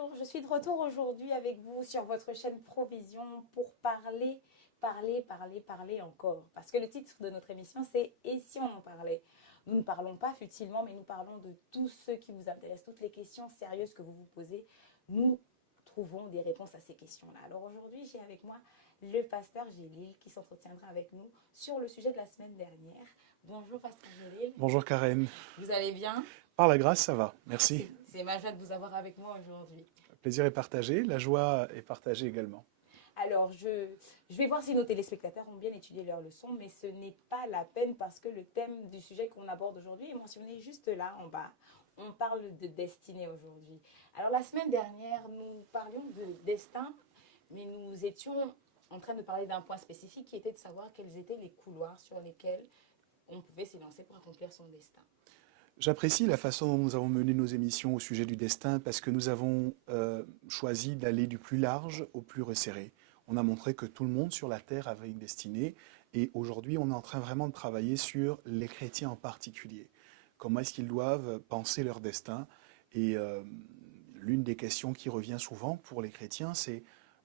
bonjour, je suis de retour aujourd'hui avec vous sur votre chaîne Provision pour parler encore. Parce que le titre de notre émission, c'est Et si on en parlait? Nous ne parlons pas futilement, mais nous parlons de tout ce qui vous intéresse, toutes les questions sérieuses que vous vous posez. Nous trouvons des réponses à ces questions-là. Alors aujourd'hui, j'ai avec moi le pasteur Gélil qui s'entretiendra avec nous sur le sujet de la semaine dernière. Bonjour pasteur Gélil. Bonjour Karen. Vous allez bien? Par la grâce, ça va. Merci. C'est ma joie de vous avoir avec moi aujourd'hui. Le plaisir est partagé, la joie est partagée également. Alors, je vais voir si nos téléspectateurs ont bien étudié leur leçon, mais ce n'est pas la peine parce que le thème du sujet qu'on aborde aujourd'hui est mentionné juste là en bas. On parle de destinée aujourd'hui. Alors, la semaine dernière, nous parlions de destin, mais nous étions en train de parler d'un point spécifique qui était de savoir quels étaient les couloirs sur lesquels on pouvait s'élancer pour accomplir son destin. J'apprécie la façon dont nous avons mené nos émissions au sujet du destin parce que nous avons choisi d'aller du plus large au plus resserré. On a montré que tout le monde sur la terre avait une destinée et aujourd'hui on est en train vraiment de travailler sur les chrétiens en particulier. Comment est-ce qu'ils doivent penser leur destin? Et l'une des questions qui revient souvent pour les chrétiens, c'est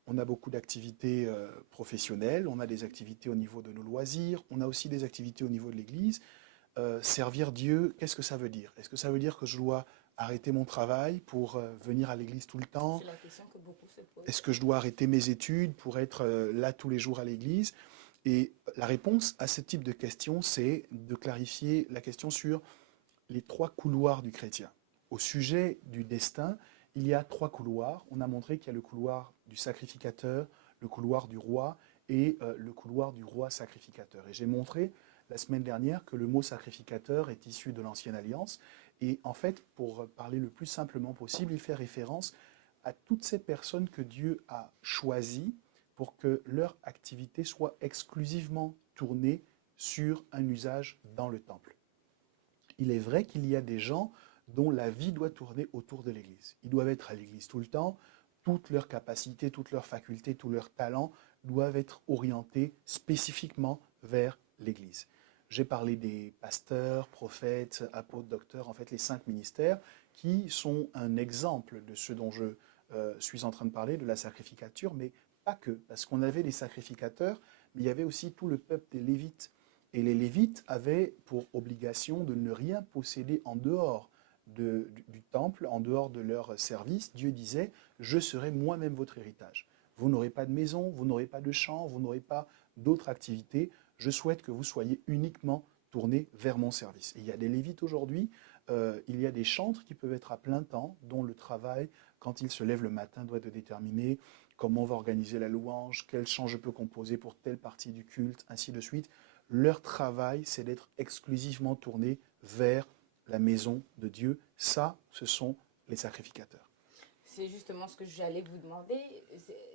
on a beaucoup d'activités professionnelles, on a des activités au niveau de nos loisirs, on a aussi des activités au niveau de l'Église. Servir Dieu, qu'est-ce que ça veut dire? Est-ce que ça veut dire que je dois arrêter mon travail pour venir à l'église tout le temps? C'est la question que beaucoup se posent. Est-ce que je dois arrêter mes études pour être là tous les jours à l'église? Et la réponse à ce type de question, c'est de clarifier la question sur les trois couloirs du chrétien. Au sujet du destin, il y a trois couloirs. On a montré qu'il y a le couloir du sacrificateur, le couloir du roi et le couloir du roi sacrificateur. Et j'ai montré la semaine dernière que le mot sacrificateur est issu de l'Ancienne Alliance. Et en fait, pour parler le plus simplement possible, il fait référence à toutes ces personnes que Dieu a choisies pour que leur activité soit exclusivement tournée sur un usage dans le temple. Il est vrai qu'il y a des gens dont la vie doit tourner autour de l'Église. Ils doivent être à l'Église tout le temps. Toutes leurs capacités, toutes leurs facultés, tous leurs talents doivent être orientés spécifiquement vers l'Église. J'ai parlé des pasteurs, prophètes, apôtres, docteurs, en fait les 5 ministères, qui sont un exemple de ce dont je suis en train de parler, de la sacrificature, mais pas que, parce qu'on avait les sacrificateurs, mais il y avait aussi tout le peuple des Lévites. Et les Lévites avaient pour obligation de ne rien posséder en dehors du temple, en dehors de leur service. Dieu disait, je serai moi-même votre héritage. Vous n'aurez pas de maison, vous n'aurez pas de champ, vous n'aurez pas d'autres activités. Je souhaite que vous soyez uniquement tournés vers mon service. Et il y a des Lévites aujourd'hui, il y a des chantres qui peuvent être à plein temps, dont le travail, quand ils se lèvent le matin, doit être de déterminer comment on va organiser la louange, quel chant je peux composer pour telle partie du culte, ainsi de suite. Leur travail, c'est d'être exclusivement tourné vers la maison de Dieu. Ça, ce sont les sacrificateurs. C'est justement ce que j'allais vous demander.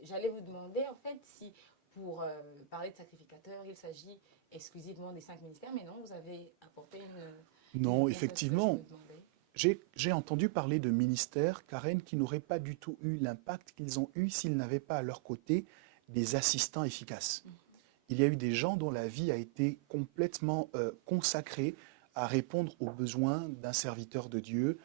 J'allais vous demander, en fait, si pour parler de sacrificateurs, il s'agit exclusivement des 5 ministères, mais non, vous avez apporté une Non, réponse à ce que je effectivement, me demandais. j'ai entendu parler de ministères, Karen, qui n'auraient pas du tout eu l'impact qu'ils ont eu s'ils n'avaient pas à leur côté des assistants efficaces. Il y a eu des gens dont la vie a été complètement consacrée à répondre aux besoins d'un serviteur de Dieu,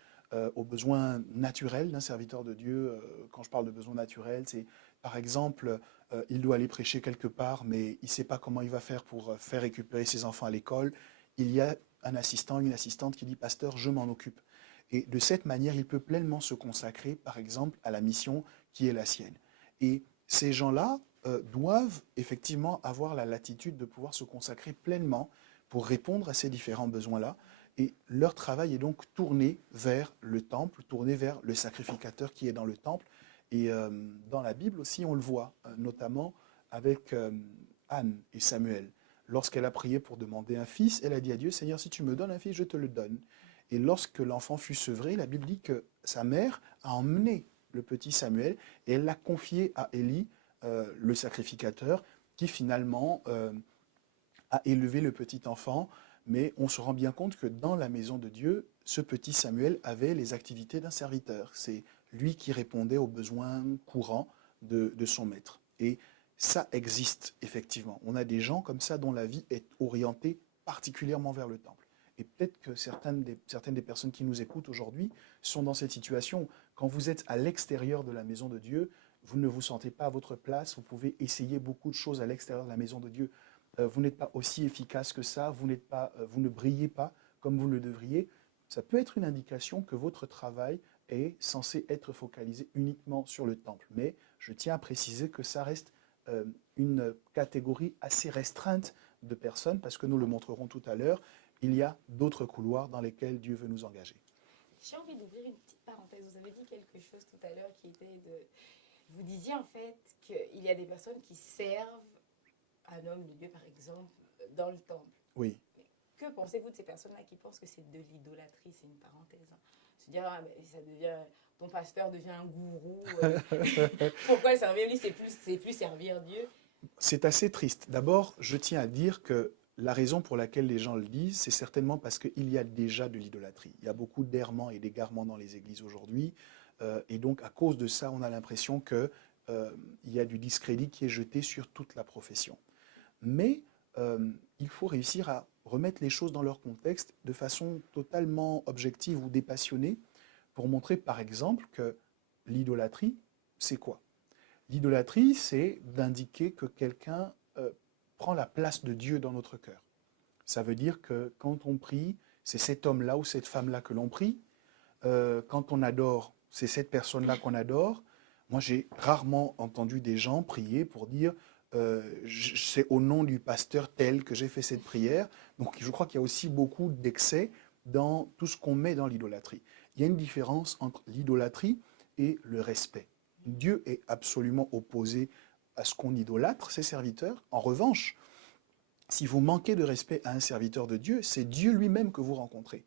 aux besoins naturels d'un serviteur de Dieu. Quand je parle de besoins naturels, c'est par exemple, il doit aller prêcher quelque part, mais il ne sait pas comment il va faire pour faire récupérer ses enfants à l'école. Il y a un assistant, une assistante qui dit, pasteur, je m'en occupe. Et de cette manière, il peut pleinement se consacrer, par exemple, à la mission qui est la sienne. Et ces gens-là doivent effectivement avoir la latitude de pouvoir se consacrer pleinement pour répondre à ces différents besoins-là. Et leur travail est donc tourné vers le temple, tourné vers le sacrificateur qui est dans le temple. Et dans la Bible aussi, on le voit, notamment avec Anne et Samuel. Lorsqu'elle a prié pour demander un fils, elle a dit à Dieu, Seigneur, si tu me donnes un fils, je te le donne. Et lorsque l'enfant fut sevré, la Bible dit que sa mère a emmené le petit Samuel et elle l'a confié à Élie, le sacrificateur, qui finalement a élevé le petit enfant. Mais on se rend bien compte que dans la maison de Dieu, ce petit Samuel avait les activités d'un serviteur. C'est lui qui répondait aux besoins courants de son maître. Et ça existe effectivement. On a des gens comme ça dont la vie est orientée particulièrement vers le temple. Et peut-être que certaines des personnes qui nous écoutent aujourd'hui sont dans cette situation. Quand vous êtes à l'extérieur de la maison de Dieu, vous ne vous sentez pas à votre place, vous pouvez essayer beaucoup de choses à l'extérieur de la maison de Dieu. Vous n'êtes pas aussi efficace que ça, vous ne brillez pas comme vous le devriez. Ça peut être une indication que votre travail est censé être focalisé uniquement sur le temple. Mais je tiens à préciser que ça reste une catégorie assez restreinte de personnes, parce que nous le montrerons tout à l'heure, il y a d'autres couloirs dans lesquels Dieu veut nous engager. J'ai envie d'ouvrir une petite parenthèse. Vous avez dit quelque chose tout à l'heure qui était de... Vous disiez en fait qu'il y a des personnes qui servent un homme de Dieu, par exemple, dans le temple. Oui. Que pensez-vous de ces personnes-là qui pensent que c'est de l'idolâtrie? C'est une parenthèse. Hein. Se dire, ah, ça devient, ton pasteur devient un gourou. Pourquoi servir lui, c'est plus servir Dieu? C'est assez triste. D'abord, je tiens à dire que la raison pour laquelle les gens le disent, c'est certainement parce qu'il y a déjà de l'idolâtrie. Il y a beaucoup d'errements et d'égarements dans les églises aujourd'hui. Et donc, à cause de ça, on a l'impression qu'il y a du discrédit qui est jeté sur toute la profession. Mais il faut réussir à remettre les choses dans leur contexte de façon totalement objective ou dépassionnée pour montrer, par exemple, que l'idolâtrie, c'est quoi? L'idolâtrie, c'est d'indiquer que quelqu'un prend la place de Dieu dans notre cœur. Ça veut dire que quand on prie, c'est cet homme-là ou cette femme-là que l'on prie. Quand on adore, c'est cette personne-là qu'on adore. Moi, j'ai rarement entendu des gens prier pour dire c'est au nom du pasteur tel que j'ai fait cette prière. Donc, je crois qu'il y a aussi beaucoup d'excès dans tout ce qu'on met dans l'idolâtrie. Il y a une différence entre l'idolâtrie et le respect. Dieu est absolument opposé à ce qu'on idolâtre, ses serviteurs. En revanche, si vous manquez de respect à un serviteur de Dieu, c'est Dieu lui-même que vous rencontrez.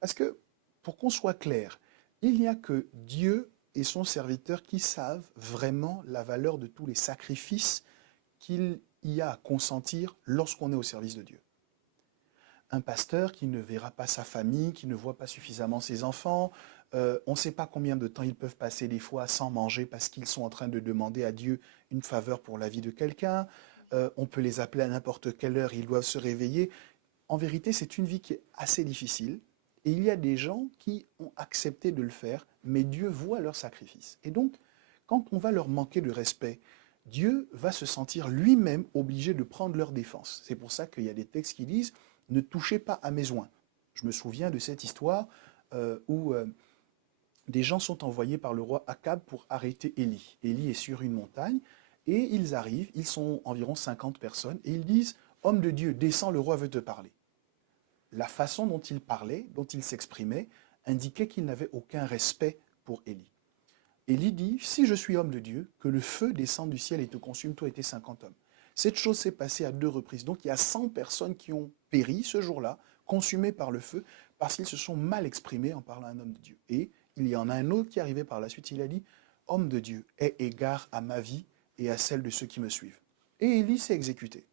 Parce que, pour qu'on soit clair, il n'y a que Dieu et son serviteur qui savent vraiment la valeur de tous les sacrifices qu'il y a à consentir lorsqu'on est au service de Dieu. Un pasteur qui ne verra pas sa famille, qui ne voit pas suffisamment ses enfants, on ne sait pas combien de temps ils peuvent passer des fois sans manger parce qu'ils sont en train de demander à Dieu une faveur pour la vie de quelqu'un. On peut les appeler à n'importe quelle heure, ils doivent se réveiller. En vérité, c'est une vie qui est assez difficile. Et il y a des gens qui ont accepté de le faire, mais Dieu voit leur sacrifice. Et donc, quand on va leur manquer de respect, Dieu va se sentir lui-même obligé de prendre leur défense. C'est pour ça qu'il y a des textes qui disent « Ne touchez pas à mes oints ». Je me souviens de cette histoire où des gens sont envoyés par le roi Akab pour arrêter Élie. Élie est sur une montagne et ils arrivent, ils sont environ 50 personnes et ils disent « Homme de Dieu, descends, le roi veut te parler ». La façon dont il parlait, dont il s'exprimait, indiquait qu'il n'avait aucun respect pour Élie. Élie dit, si je suis homme de Dieu, que le feu descende du ciel et te consume, toi et tes 50 hommes. Cette chose s'est passée à 2 reprises. Donc il y a 100 personnes qui ont péri ce jour-là, consumées par le feu, parce qu'ils se sont mal exprimés en parlant à un homme de Dieu. Et il y en a un autre qui est arrivé par la suite, il a dit, homme de Dieu, aie égard à ma vie et à celle de ceux qui me suivent. Et Élie s'est exécuté.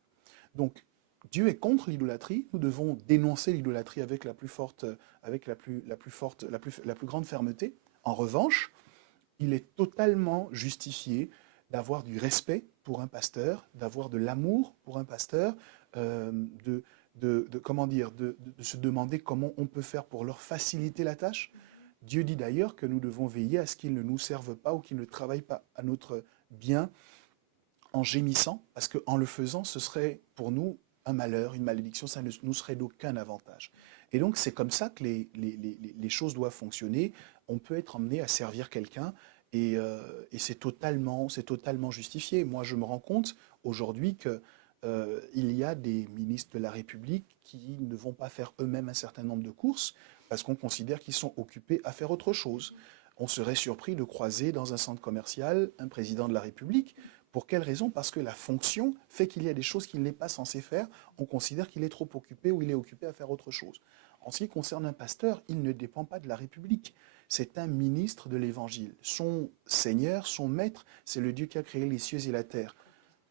Donc, Dieu est contre l'idolâtrie. Nous devons dénoncer l'idolâtrie avec la plus grande fermeté. En revanche, il est totalement justifié d'avoir du respect pour un pasteur, d'avoir de l'amour pour un pasteur, de se demander comment on peut faire pour leur faciliter la tâche. Dieu dit d'ailleurs que nous devons veiller à ce qu'ils ne nous servent pas ou qu'ils ne travaillent pas à notre bien en gémissant, parce qu'en le faisant, ce serait pour nous un malheur, une malédiction, ça ne nous serait d'aucun avantage. Et donc, c'est comme ça que les choses doivent fonctionner. On peut être emmené à servir quelqu'un et c'est totalement justifié. Moi, je me rends compte aujourd'hui qu'il y a des ministres de la République qui ne vont pas faire eux-mêmes un certain nombre de courses parce qu'on considère qu'ils sont occupés à faire autre chose. On serait surpris de croiser dans un centre commercial un président de la République. Pour quelle raison? Parce que la fonction fait qu'il y a des choses qu'il n'est pas censé faire. On considère qu'il est trop occupé ou il est occupé à faire autre chose. En ce qui concerne un pasteur, il ne dépend pas de la République. C'est un ministre de l'Évangile. Son Seigneur, son Maître, c'est le Dieu qui a créé les cieux et la terre.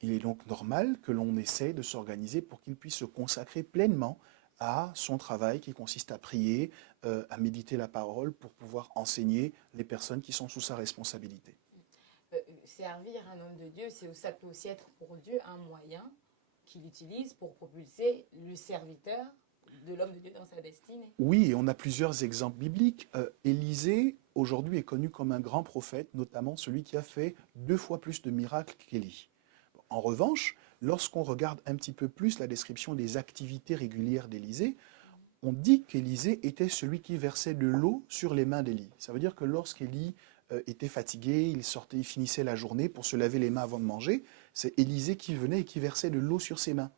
Il est donc normal que l'on essaie de s'organiser pour qu'il puisse se consacrer pleinement à son travail qui consiste à prier, à méditer la parole pour pouvoir enseigner les personnes qui sont sous sa responsabilité. Servir un homme de Dieu, ça peut aussi être pour Dieu un moyen qu'il utilise pour propulser le serviteur de l'homme de Dieu dans sa destinée. Oui, et on a plusieurs exemples bibliques. Élisée, aujourd'hui, est connu comme un grand prophète, notamment celui qui a fait 2 fois plus de miracles qu'Élie. En revanche, lorsqu'on regarde un petit peu plus la description des activités régulières d'Élisée, on dit qu'Élisée était celui qui versait de l'eau sur les mains d'Élie. Ça veut dire que lorsqu'Élie était fatigué, il sortait, il finissait la journée pour se laver les mains avant de manger, c'est Élisée qui venait et qui versait de l'eau sur ses mains.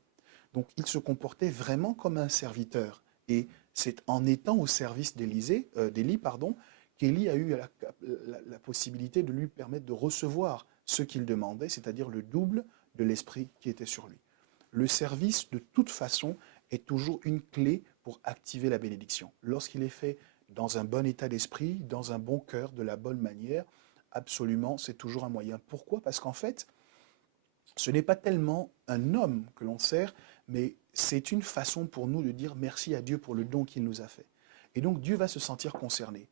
Donc il se comportait vraiment comme un serviteur. Et c'est en étant au service d'Élie, qu'Élie a eu la possibilité de lui permettre de recevoir ce qu'il demandait, c'est-à-dire le double de l'esprit qui était sur lui. Le service, de toute façon, est toujours une clé pour activer la bénédiction. Lorsqu'il est fait dans un bon état d'esprit, dans un bon cœur, de la bonne manière, absolument, c'est toujours un moyen. Pourquoi? Parce qu'en fait, ce n'est pas tellement un homme que l'on sert, mais c'est une façon pour nous de dire merci à Dieu pour le don qu'il nous a fait. Et donc Dieu va se sentir concerné.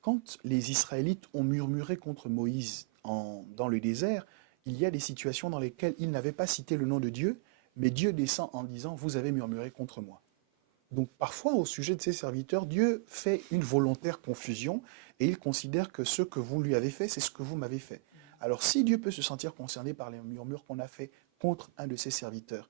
Quand les Israélites ont murmuré contre Moïse dans le désert, il y a des situations dans lesquelles ils n'avaient pas cité le nom de Dieu, mais Dieu descend en disant « Vous avez murmuré contre moi ». Donc parfois, au sujet de ses serviteurs, Dieu fait une volontaire confusion et il considère que ce que vous lui avez fait, c'est ce que vous m'avez fait. Alors si Dieu peut se sentir concerné par les murmures qu'on a fait contre un de ses serviteurs,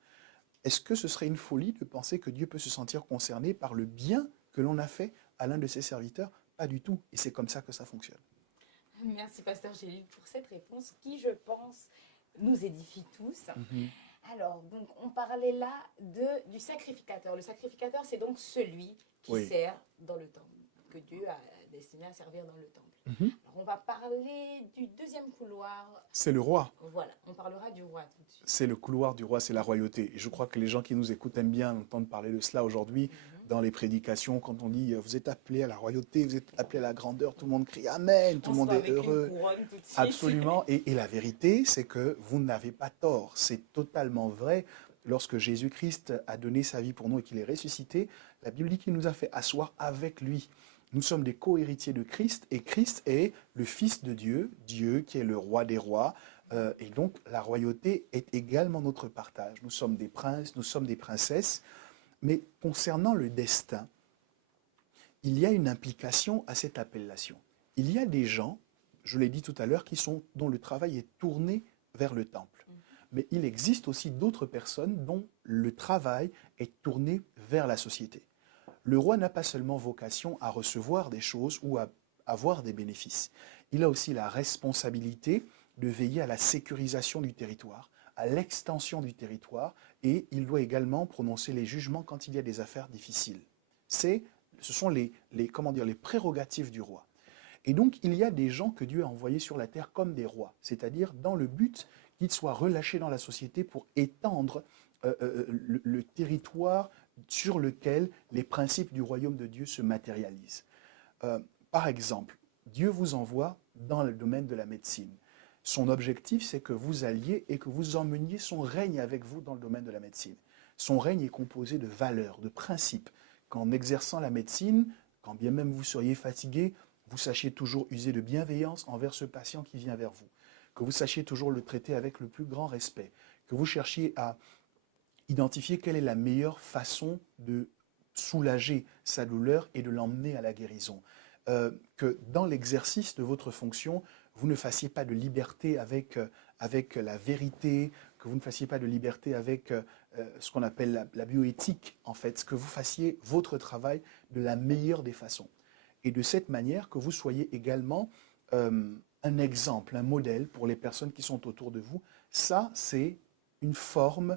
est-ce que ce serait une folie de penser que Dieu peut se sentir concerné par le bien que l'on a fait à l'un de ses serviteurs? Pas du tout. Et c'est comme ça que ça fonctionne. Merci, Pasteur Gélil, pour cette réponse qui, je pense, nous édifie tous. Alors, donc, on parlait là du sacrificateur. Le sacrificateur, c'est donc celui qui sert dans le temple, que Dieu a destiné à servir dans le temple. Alors, on va parler du deuxième couloir. C'est le roi. Voilà, on parlera du roi tout de suite. C'est le couloir du roi, c'est la royauté. Et je crois que les gens qui nous écoutent aiment bien entendre parler de cela aujourd'hui dans les prédications. Quand on dit vous êtes appelés à la royauté, vous êtes appelés à la grandeur, tout le monde crie Amen, tout le monde est heureux. Une couronne tout de suite. Absolument. Et la vérité, c'est que vous n'avez pas tort. C'est totalement vrai. Lorsque Jésus-Christ a donné sa vie pour nous et qu'il est ressuscité, la Bible dit qu'il nous a fait asseoir avec lui. Nous sommes des co-héritiers de Christ et Christ est le Fils de Dieu, Dieu qui est le roi des rois. Et donc la royauté est également notre partage. Nous sommes des princes, nous sommes des princesses. Mais concernant le destin, il y a une implication à cette appellation. Il y a des gens, je l'ai dit tout à l'heure, dont le travail est tourné vers le temple. Mais il existe aussi d'autres personnes dont le travail est tourné vers la société. Le roi n'a pas seulement vocation à recevoir des choses ou à avoir des bénéfices. Il a aussi la responsabilité de veiller à la sécurisation du territoire, à l'extension du territoire, et il doit également prononcer les jugements quand il y a des affaires difficiles. Ce sont les prérogatives du roi. Et donc, il y a des gens que Dieu a envoyés sur la terre comme des rois, c'est-à-dire dans le but qu'ils soient relâchés dans la société pour étendre le territoire sur lequel les principes du royaume de Dieu se matérialisent. Par exemple, Dieu vous envoie dans le domaine de la médecine. Son objectif, c'est que vous alliez et que vous emmeniez son règne avec vous dans le domaine de la médecine. Son règne est composé de valeurs, de principes. Qu'en exerçant la médecine, quand bien même vous seriez fatigué, vous sachiez toujours user de bienveillance envers ce patient qui vient vers vous. Que vous sachiez toujours le traiter avec le plus grand respect. Que vous cherchiez à identifier quelle est la meilleure façon de soulager sa douleur et de l'emmener à la guérison. Que dans l'exercice de votre fonction, vous ne fassiez pas de liberté avec la vérité, que vous ne fassiez pas de liberté avec ce qu'on appelle la bioéthique, en fait, que vous fassiez votre travail de la meilleure des façons. Et de cette manière, que vous soyez également un exemple, un modèle pour les personnes qui sont autour de vous. Ça, c'est une forme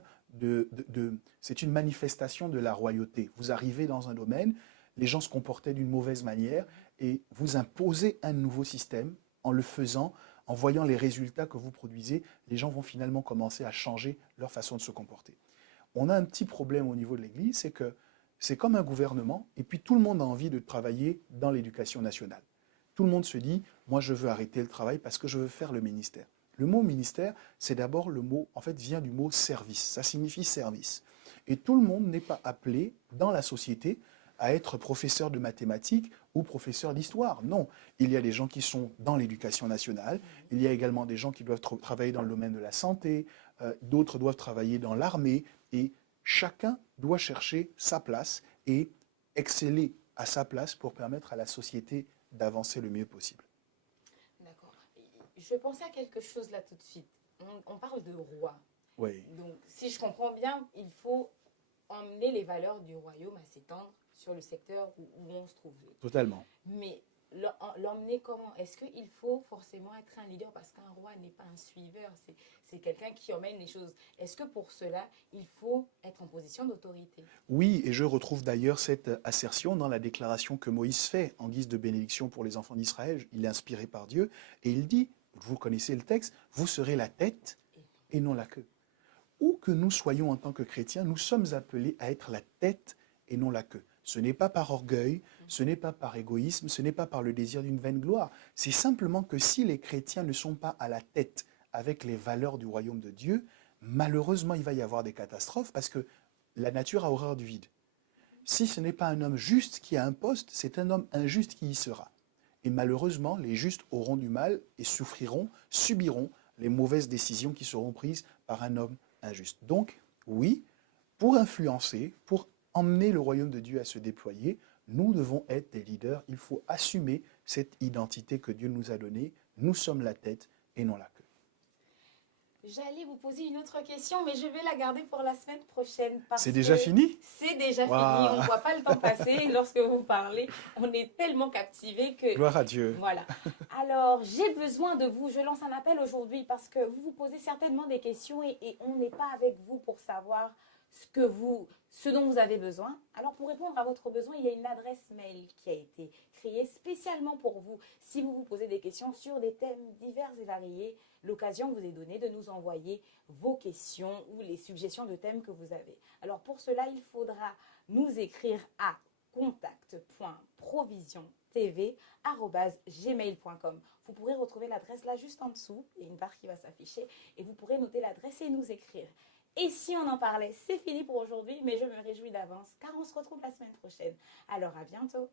c'est une manifestation de la royauté. Vous arrivez dans un domaine, les gens se comportaient d'une mauvaise manière et vous imposez un nouveau système. En le faisant, en voyant les résultats que vous produisez, les gens vont finalement commencer à changer leur façon de se comporter. On a un petit problème au niveau de l'Église, c'est que c'est comme un gouvernement et puis tout le monde a envie de travailler dans l'éducation nationale. Tout le monde se dit, moi je veux arrêter le travail parce que je veux faire le ministère. Le mot ministère, c'est d'abord le mot, en fait, vient du mot service. Ça signifie service. Et tout le monde n'est pas appelé dans la société à être professeur de mathématiques ou professeur d'histoire. Non, il y a des gens qui sont dans l'éducation nationale, il y a également des gens qui doivent travailler dans le domaine de la santé, d'autres doivent travailler dans l'armée, et chacun doit chercher sa place et exceller à sa place pour permettre à la société d'avancer le mieux possible. D'accord. Je pensais à quelque chose là tout de suite. On parle de roi. Oui, Donc, si je comprends bien, il faut emmener les valeurs du royaume à s'étendre sur le secteur où on se trouve. totalement. Mais l'emmener comment? Est-ce qu'il faut forcément être un leader? Parce qu'un roi n'est pas un suiveur, c'est quelqu'un qui emmène les choses. Est-ce que pour cela, il faut être en position d'autorité? Oui, et je retrouve d'ailleurs cette assertion dans la déclaration que Moïse fait en guise de bénédiction pour les enfants d'Israël. Il est inspiré par Dieu et il dit, vous connaissez le texte, vous serez la tête et non la queue. Où que nous soyons en tant que chrétiens, nous sommes appelés à être la tête et non la queue. Ce n'est pas par orgueil, ce n'est pas par égoïsme, ce n'est pas par le désir d'une vaine gloire. C'est simplement que si les chrétiens ne sont pas à la tête avec les valeurs du royaume de Dieu, malheureusement, il va y avoir des catastrophes parce que la nature a horreur du vide. Si ce n'est pas un homme juste qui a un poste, c'est un homme injuste qui y sera. Et malheureusement, les justes auront du mal et souffriront, subiront les mauvaises décisions qui seront prises par un homme injuste. Donc, oui, pour influencer, pour emmener le royaume de Dieu à se déployer, nous devons être des leaders. Il faut assumer cette identité que Dieu nous a donnée. Nous sommes la tête et non la queue. J'allais vous poser une autre question, mais je vais la garder pour la semaine prochaine. C'est déjà fini? C'est déjà Wow. fini. On ne voit pas le temps passer lorsque vous parlez. On est tellement captivés que... Gloire à Dieu. Voilà. Alors, j'ai besoin de vous. Je lance un appel aujourd'hui parce que vous vous posez certainement des questions et on n'est pas avec vous pour savoir ce dont vous avez besoin. Alors, pour répondre à votre besoin, il y a une adresse mail qui a été créée spécialement pour vous. Si vous vous posez des questions sur des thèmes divers et variés, l'occasion vous est donnée de nous envoyer vos questions ou les suggestions de thèmes que vous avez. Alors, pour cela, il faudra nous écrire à contact.provisiontv@gmail.com. Vous pourrez retrouver l'adresse là juste en dessous. Il y a une barre qui va s'afficher et vous pourrez noter l'adresse et nous écrire. Et si on en parlait, c'est fini pour aujourd'hui, mais je me réjouis d'avance car on se retrouve la semaine prochaine. Alors à bientôt.